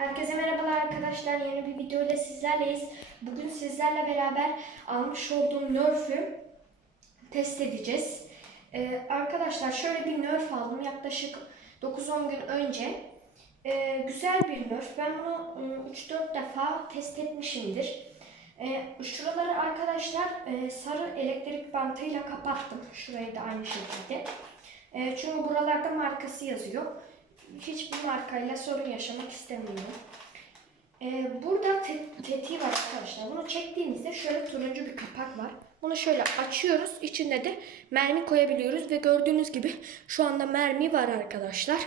Herkese merhabalar arkadaşlar. Yeni bir video ile sizlerleyiz. Bugün sizlerle beraber almış olduğum Nerf'ü test edeceğiz. Ee, arkadaşlar şöyle bir Nerf aldım yaklaşık 9-10 gün önce. Ee, güzel bir Nerf. Ben bunu ım, 3-4 defa test etmişimdir. Ee, şuraları arkadaşlar e, sarı elektrik bantıyla kapattım. Şurayı da aynı şekilde. E, çünkü buralarda markası yazıyor. Hiçbir markayla sorun yaşamak istemiyorum. E, burada te- tetiği var arkadaşlar. Bunu çektiğimizde şöyle turuncu bir kapak var. Bunu şöyle açıyoruz. İçinde de mermi koyabiliyoruz ve gördüğünüz gibi şu anda mermi var arkadaşlar.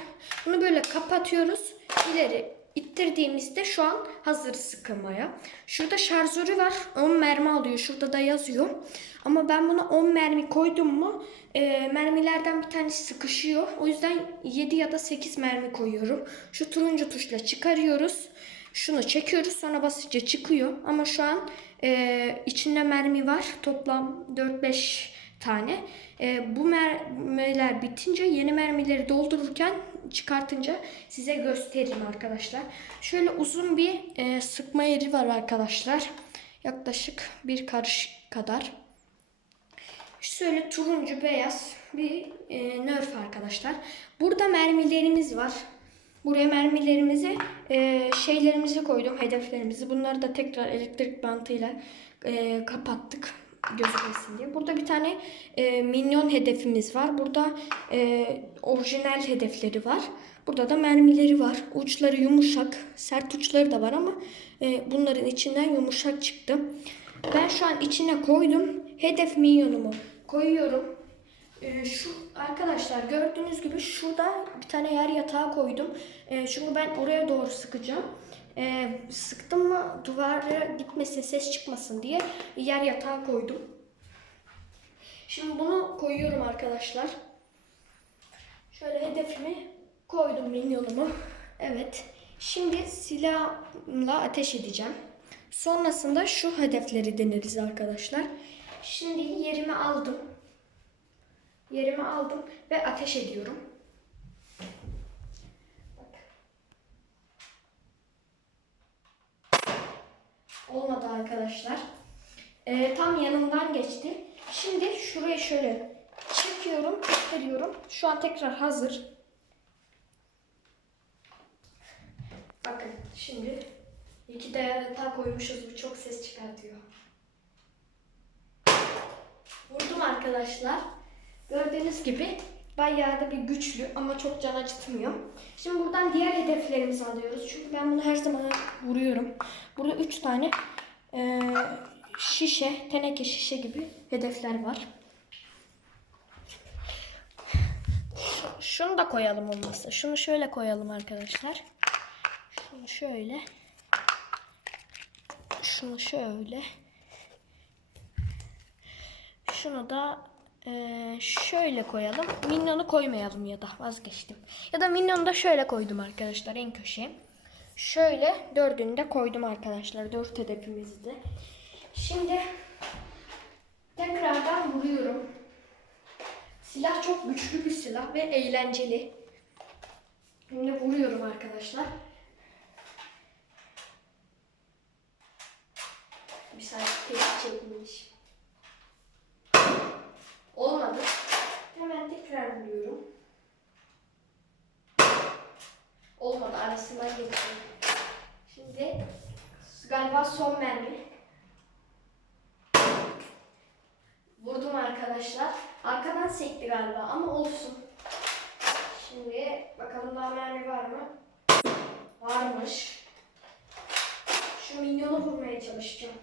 Bunu böyle kapatıyoruz. İleri ittirdiğimizde şu an hazır sıkılmaya. Şurada şarjörü var. 10 mermi alıyor. Şurada da yazıyor. Ama ben buna 10 mermi koydum mu e, mermilerden bir tanesi sıkışıyor. O yüzden 7 ya da 8 mermi koyuyorum. Şu turuncu tuşla çıkarıyoruz. Şunu çekiyoruz sonra basınca çıkıyor. Ama şu an e, içinde mermi var. Toplam 4-5 tane. E, bu mermiler bitince yeni mermileri doldururken çıkartınca size göstereyim arkadaşlar. Şöyle uzun bir e, sıkma yeri var arkadaşlar. Yaklaşık bir karış kadar. Şöyle turuncu beyaz bir e, nerf arkadaşlar. Burada mermilerimiz var. Buraya mermilerimizi e, şeylerimizi koydum hedeflerimizi. Bunları da tekrar elektrik bantıyla e, kapattık gözükmesin diye. Burada bir tane e, minyon hedefimiz var. Burada e, orijinal hedefleri var. Burada da mermileri var. Uçları yumuşak. Sert uçları da var ama e, bunların içinden yumuşak çıktı. Ben şu an içine koydum. Hedef minyonumu koyuyorum. Ee, şu arkadaşlar gördüğünüz gibi şurada bir tane yer yatağı koydum. Ee, çünkü ben oraya doğru sıkacağım. Ee, sıktım mı duvara gitmesin ses çıkmasın diye yer yatağı koydum. Şimdi bunu koyuyorum arkadaşlar. Şöyle hedefimi koydum minyonumu. Evet. Şimdi silahla ateş edeceğim. Sonrasında şu hedefleri deneriz arkadaşlar. Şimdi yerimi aldım. Yerimi aldım ve ateş ediyorum. Olmadı arkadaşlar. Ee, tam yanından geçti. Şimdi şuraya şöyle çekiyorum, gösteriyorum. Şu an tekrar hazır. Bakın şimdi iki yatağa koymuşuz. Bu çok ses çıkartıyor. Vurdum arkadaşlar. Gördüğünüz gibi bayağı da bir güçlü ama çok can acıtmıyor. Şimdi buradan diğer hedeflerimizi alıyoruz. Çünkü ben bunu her zaman vuruyorum. Burada 3 tane eee, şişe, teneke şişe gibi hedefler var. Şu- Şunu da koyalım olmazsa. Şunu şöyle koyalım arkadaşlar. Şunu şöyle. Şunu şöyle. Şunu da eee, şöyle koyalım. Minyonu koymayalım ya da vazgeçtim. Ya da minyonu da şöyle koydum arkadaşlar en köşeye. Şöyle dördünü de koydum arkadaşlar. Dört hedefimizi de. Şimdi tekrardan vuruyorum. Silah çok güçlü bir silah ve eğlenceli. Şimdi vuruyorum arkadaşlar. Bir saniye tepki çekmiş. Olmadı. Hemen tekrar vuruyorum. Olmadı arasından geçti. Şimdi galiba son mermi. Vurdum arkadaşlar. Arkadan sekti galiba ama olsun. Şimdi bakalım daha mermi var mı? Varmış. Şu minyonu vurmaya çalışacağım.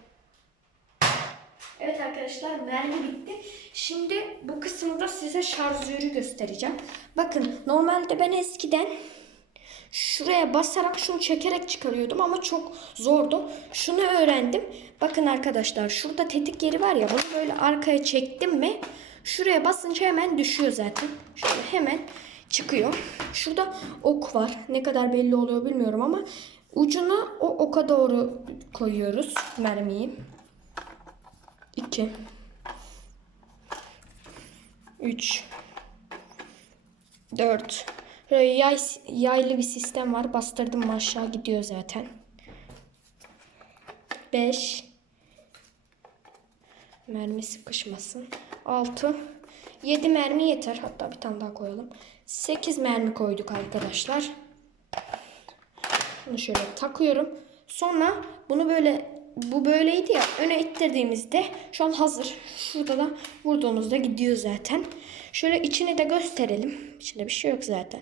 Evet arkadaşlar mermi bitti. Şimdi bu kısımda size şarjörü göstereceğim. Bakın normalde ben eskiden şuraya basarak şunu çekerek çıkarıyordum ama çok zordu. Şunu öğrendim. Bakın arkadaşlar şurada tetik yeri var ya bunu böyle arkaya çektim mi şuraya basınca hemen düşüyor zaten. Şöyle hemen çıkıyor. Şurada ok var. Ne kadar belli oluyor bilmiyorum ama ucuna o oka doğru koyuyoruz mermiyi. 2 3 4 Böyle yay, yaylı bir sistem var. Bastırdım aşağı gidiyor zaten. 5 Mermi sıkışmasın. 6 7 mermi yeter. Hatta bir tane daha koyalım. 8 mermi koyduk arkadaşlar. Bunu şöyle takıyorum. Sonra bunu böyle bu böyleydi ya öne ittirdiğimizde şu an hazır. Şurada da vurduğunuzda gidiyor zaten. Şöyle içini de gösterelim. İçinde bir şey yok zaten.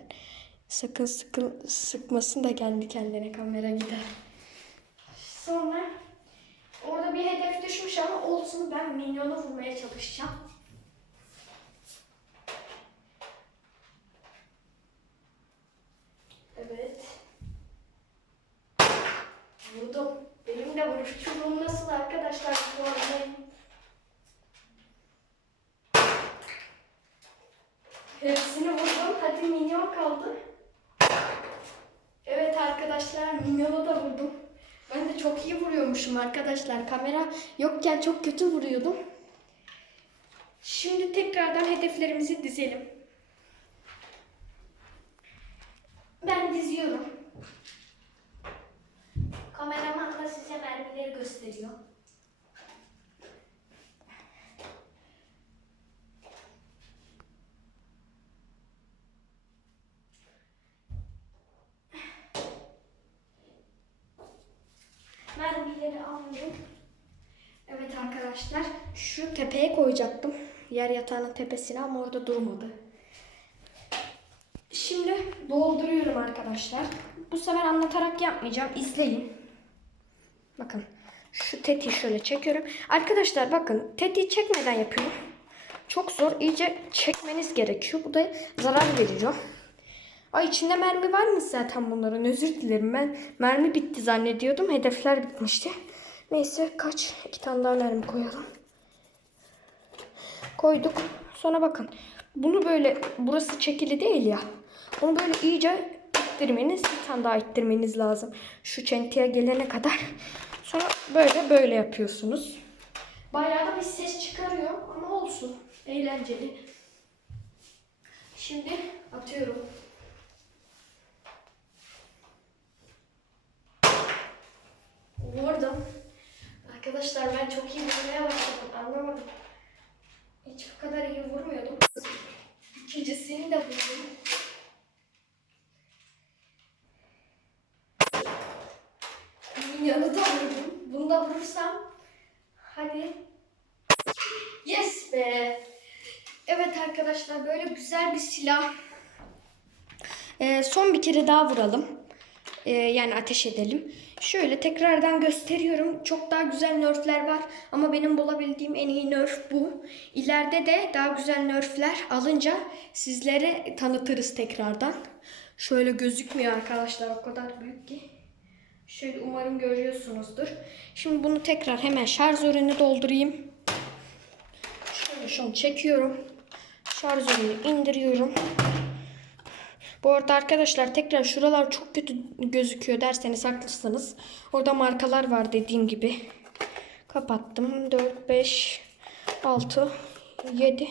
Sakın sıkın, sıkmasın da kendi kendine kamera gider. Sonra orada bir hedef düşmüş ama olsun ben minyonu vurmaya çalışacağım. Evet. Vurdum. Benim de vuruşçuluğum nasıl arkadaşlar bu arada? Hepsini vurdum. Hadi minyon kaldı. Evet arkadaşlar minyonu da vurdum. Ben de çok iyi vuruyormuşum arkadaşlar. Kamera yokken çok kötü vuruyordum. Şimdi tekrardan hedeflerimizi dizelim. Ben diziyorum. Kameraman da size mermileri gösteriyor. Mermileri aldım. Evet arkadaşlar şu tepeye koyacaktım. Yer yatağının tepesine ama orada durmadı. Şimdi dolduruyorum arkadaşlar. Bu sefer anlatarak yapmayacağım. İzleyin. Bakın şu tetiği şöyle çekiyorum. Arkadaşlar bakın tetiği çekmeden yapıyorum. Çok zor. İyice çekmeniz gerekiyor. Bu da zarar veriyor. Ay içinde mermi var mı zaten bunların? Özür dilerim ben mermi bitti zannediyordum. Hedefler bitmişti. Neyse kaç? iki tane daha mermi koyalım. Koyduk. Sonra bakın. Bunu böyle burası çekili değil ya. Bunu böyle iyice ittirmeniz, bir tane daha ittirmeniz lazım. Şu çentiye gelene kadar. Sonra böyle böyle yapıyorsunuz. Bayağı da bir ses çıkarıyor ama olsun. Eğlenceli. Şimdi atıyorum. Vurdum. Arkadaşlar ben çok iyi vurmaya başladım. Anlamadım. Hiç bu kadar iyi vurmuyordum. İkincisini de vurdum. Minyonu da vurursam hadi. Yes be. Evet arkadaşlar böyle güzel bir silah. Ee, son bir kere daha vuralım. Ee, yani ateş edelim. Şöyle tekrardan gösteriyorum. Çok daha güzel nerfler var. Ama benim bulabildiğim en iyi nerf bu. İleride de daha güzel nerfler alınca sizlere tanıtırız tekrardan. Şöyle gözükmüyor arkadaşlar o kadar büyük ki. Şöyle umarım görüyorsunuzdur. Şimdi bunu tekrar hemen şarj ürünü doldurayım. Şöyle şunu çekiyorum. Şarj ürünü indiriyorum. Bu arada arkadaşlar tekrar şuralar çok kötü gözüküyor derseniz haklısınız. Orada markalar var dediğim gibi. Kapattım. 4, 5, 6, 7,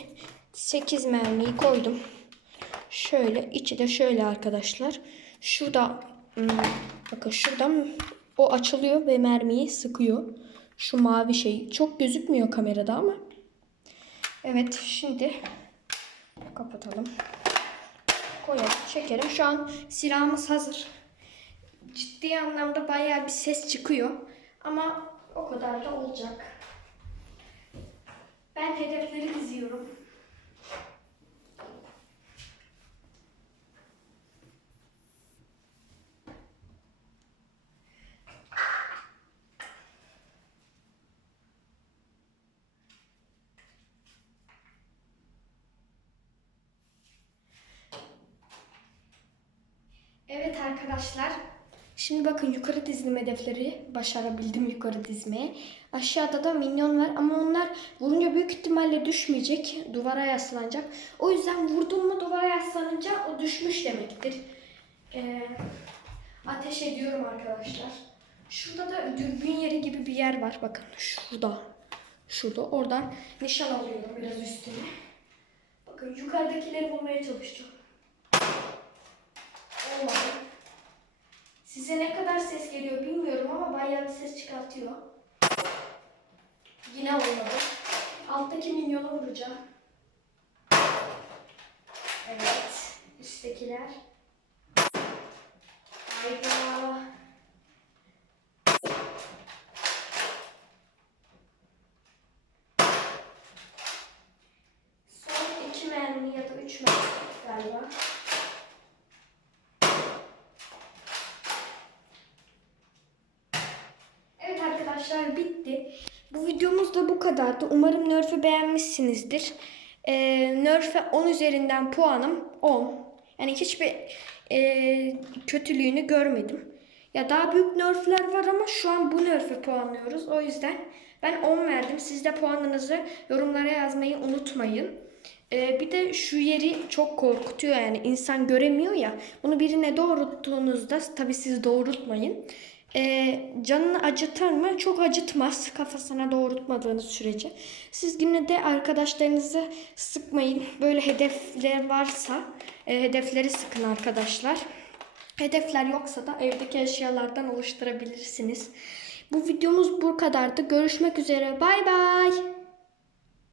8 mermiyi koydum. Şöyle içi de şöyle arkadaşlar. Şurada hmm, bakın şuradan o açılıyor ve mermiyi sıkıyor. Şu mavi şey çok gözükmüyor kamerada ama. Evet şimdi kapatalım koyalım, çekelim. Şu an silahımız hazır. Ciddi anlamda bayağı bir ses çıkıyor. Ama o kadar da olacak. Ben hedefleri diziyorum. Evet arkadaşlar. Şimdi bakın yukarı dizdim hedefleri. Başarabildim yukarı dizmeye. Aşağıda da minyon var ama onlar vurunca büyük ihtimalle düşmeyecek. Duvara yaslanacak. O yüzden vurdum mu duvara yaslanınca o düşmüş demektir. Ee, ateş ediyorum arkadaşlar. Şurada da dürbün yeri gibi bir yer var. Bakın şurada. Şurada. Oradan nişan alıyorum biraz üstüne. Bakın yukarıdakileri bulmaya çalışacağım. olmadı. Size ne kadar ses geliyor bayağı bir ses çıkartıyor. Yine olmadı. Alttaki minyonu vuracağım. Evet. Üsttekiler. Hayda. Son iki mermi ya da üç mermi galiba. Evet arkadaşlar bitti. Bu videomuz da bu kadardı. Umarım Nerf'ü beğenmişsinizdir. Ee, Nerf'e 10 üzerinden puanım 10. Yani hiçbir e, kötülüğünü görmedim. Ya daha büyük Nerf'ler var ama şu an bu Nerf'e puanlıyoruz. O yüzden ben 10 verdim. Siz de puanınızı yorumlara yazmayı unutmayın. Ee, bir de şu yeri çok korkutuyor yani insan göremiyor ya. Bunu birine doğrulttuğunuzda tabii siz doğrultmayın. Ee, canını acıtır mı? Çok acıtmaz kafasına doğrultmadığınız sürece. Siz yine de arkadaşlarınızı sıkmayın. Böyle hedefler varsa e, hedefleri sıkın arkadaşlar. Hedefler yoksa da evdeki eşyalardan oluşturabilirsiniz. Bu videomuz bu kadardı. Görüşmek üzere. Bay bay.